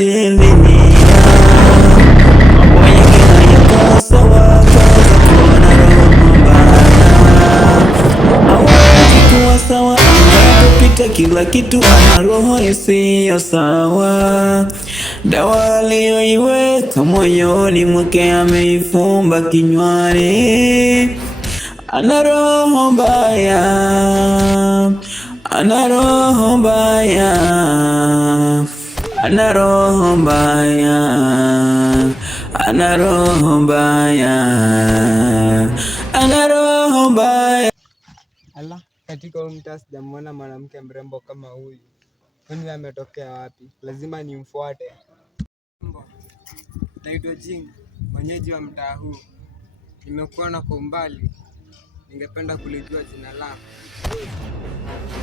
kubadilia mambo yake hayako sawa, kaza kuwa na roho mbaya. Hawezi kuwa sawa anapopita kila kitu, ana roho isiyo sawa. Dawa aliyoiweka moyoni mwake ameifumba kinywani. Ana roho mbaya, ana roho mbaya, ana roho mbaya, ana roho mbaya, ana roho mbaya. Ala, katika mtaa sijamwona mwanamke mrembo kama huyu. Kwani ametokea wapi? Lazima nimfuate. Naitwa Jing, mwenyeji wa mtaa huu. Nimekuona kwa umbali. Ningependa kulijua jina lako.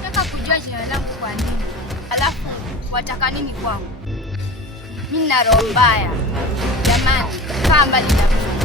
Nataka kujua jina langu kwa nini? Alafu wataka nini kwangu? Mimi nina roho mbaya. Jamani, kaa mbali na mimi.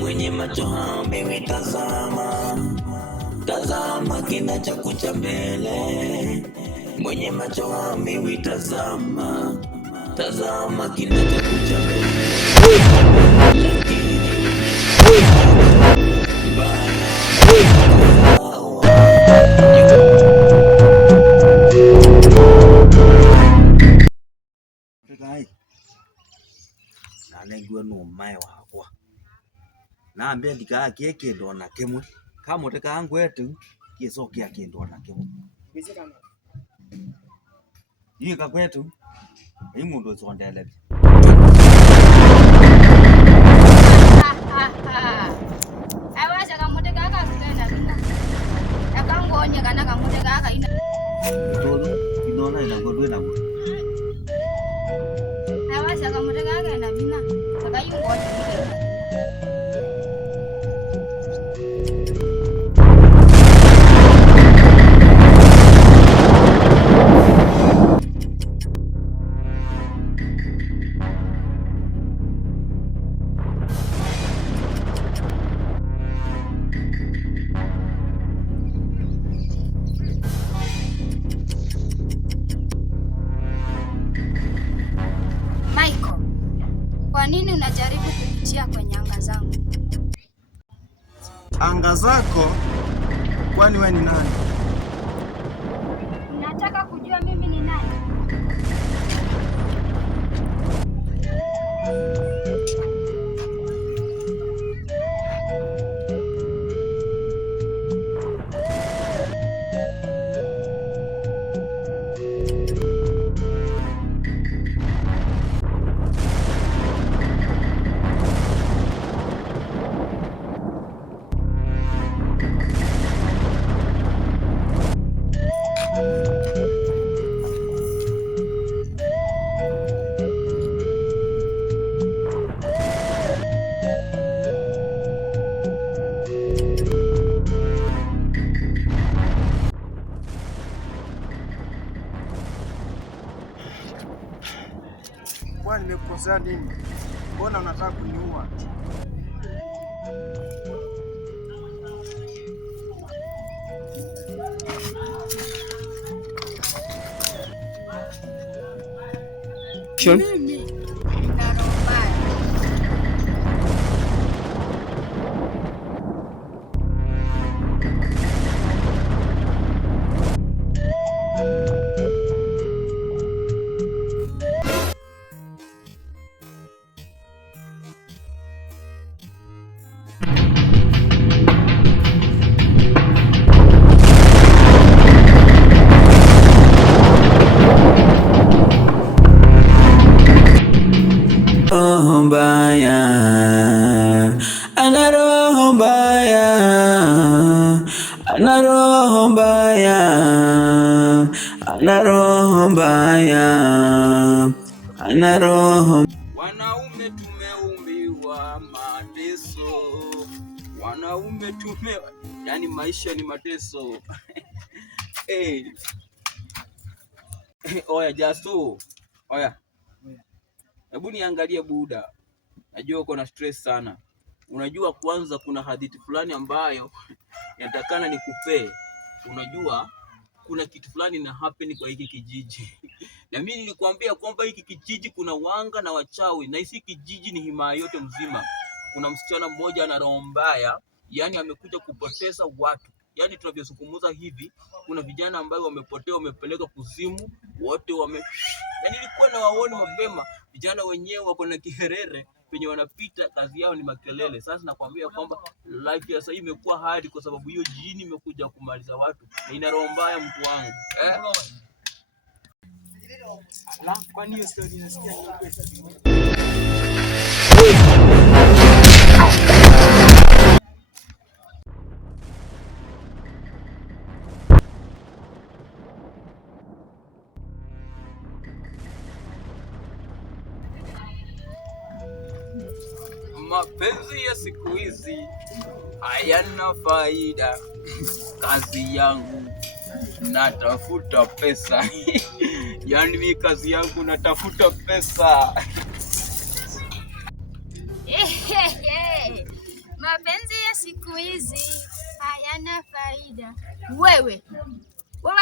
Mwenye macho haambiwi tazama, tazama kinachokuja mbele. Mwenye macho haambiwi tazama, tazama kinachokuja mbele. Nanegua no mai wakwa na ambia ndika kindu na kimwe kamote ka ngwetu gicokia kindu na kimwe yika kwetu ni mundu sondele Awasha kamote kaka kutenda bina. Akangonya kana kamote kaka ina. todo inona ina godwe na go Awasha kamote kaka ina bina. Akayungonya. Michael, kwa nini unajaribu kupitia kwenye anga zangu? Anga zako? Kwani wewe ni nani? Nataka kujua mimi ni nani? Kwani nimekukosea nini? Mbona unataka kuniua? roho mbaya, ana roho. Wanaume tumeumbiwa mateso, wanaume yani maisha ni mateso. Hey. Oya Jasu, oya, hebu niangalie buda, najua uko na stress sana. Unajua kwanza kuna hadithi fulani ambayo natakana nikupee. Unajua kuna kitu fulani na happen kwa hiki kijiji. Na mimi nilikwambia kwamba hiki kijiji kuna wanga na wachawi, na hiki kijiji ni himaya yote mzima. Kuna msichana mmoja ana roho mbaya, yani amekuja kupoteza watu. Yani tunavyozungumza hivi, kuna vijana ambao wamepotea, wamepeleka kuzimu, wote yani nilikuwa na waone mapema. Vijana wenyewe wako na kiherere, penye wanapita kazi yao ni makelele. Sasa nakwambia kwamba life ya sasa imekuwa hadi kwa sababu hiyo jini imekuja kumaliza watu, na ina roho mbaya mtu wangu. Kwa nini story nasikia ni kweli? Mapenzi ya siku hizi hayana faida. Kazi yangu natafuta pesa. Yani mimi kazi yangu natafuta pesa. Mapenzi ya siku hizi hayana faida. Wewe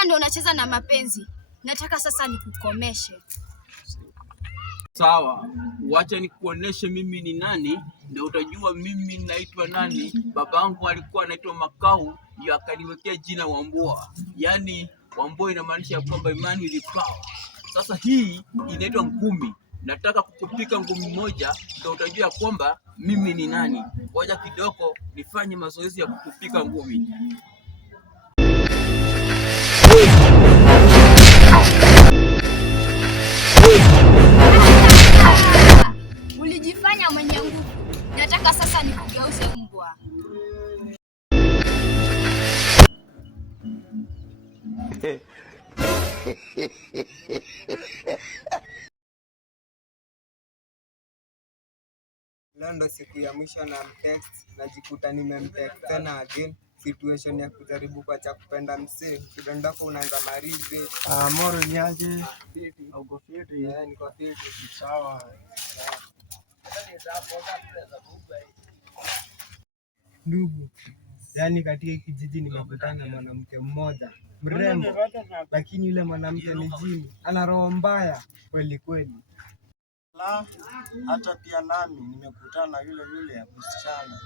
ndio unacheza na mapenzi. Nataka sasa nikukomeshe. Sawa, wacha nikuoneshe mimi ni nani, ndio utajua mimi naitwa nani. Babangu alikuwa anaitwa Makau, ndio akaniwekea jina Wambua. Yani Wambua inamaanisha kwamba imani ilipao. Sasa hii inaitwa ngumi. Nataka kukupika ngumi moja, ndio utajua kwamba mimi ni nani. Ngoja kidogo nifanye mazoezi ya kukupika ngumi. Ulijifanya mwenye nguvu. Nataka sasa nikugeuze mbwa. Leo ndo siku ya mwisho na mtext, najikuta nimemtext tena again. Situation ya kujaribu kwa cha kupenda msee. Kidondoko unaanza marizi. Moro ni aje? Au uko fiti? Niko fiti. Sawa. Ndugu, yani katika kijiji nimekutana na mwanamke mmoja mrembo, lakini yule mwanamke ni jini, ana roho mbaya kweli kweli. Hata pia nami nimekutana na yule ya msichana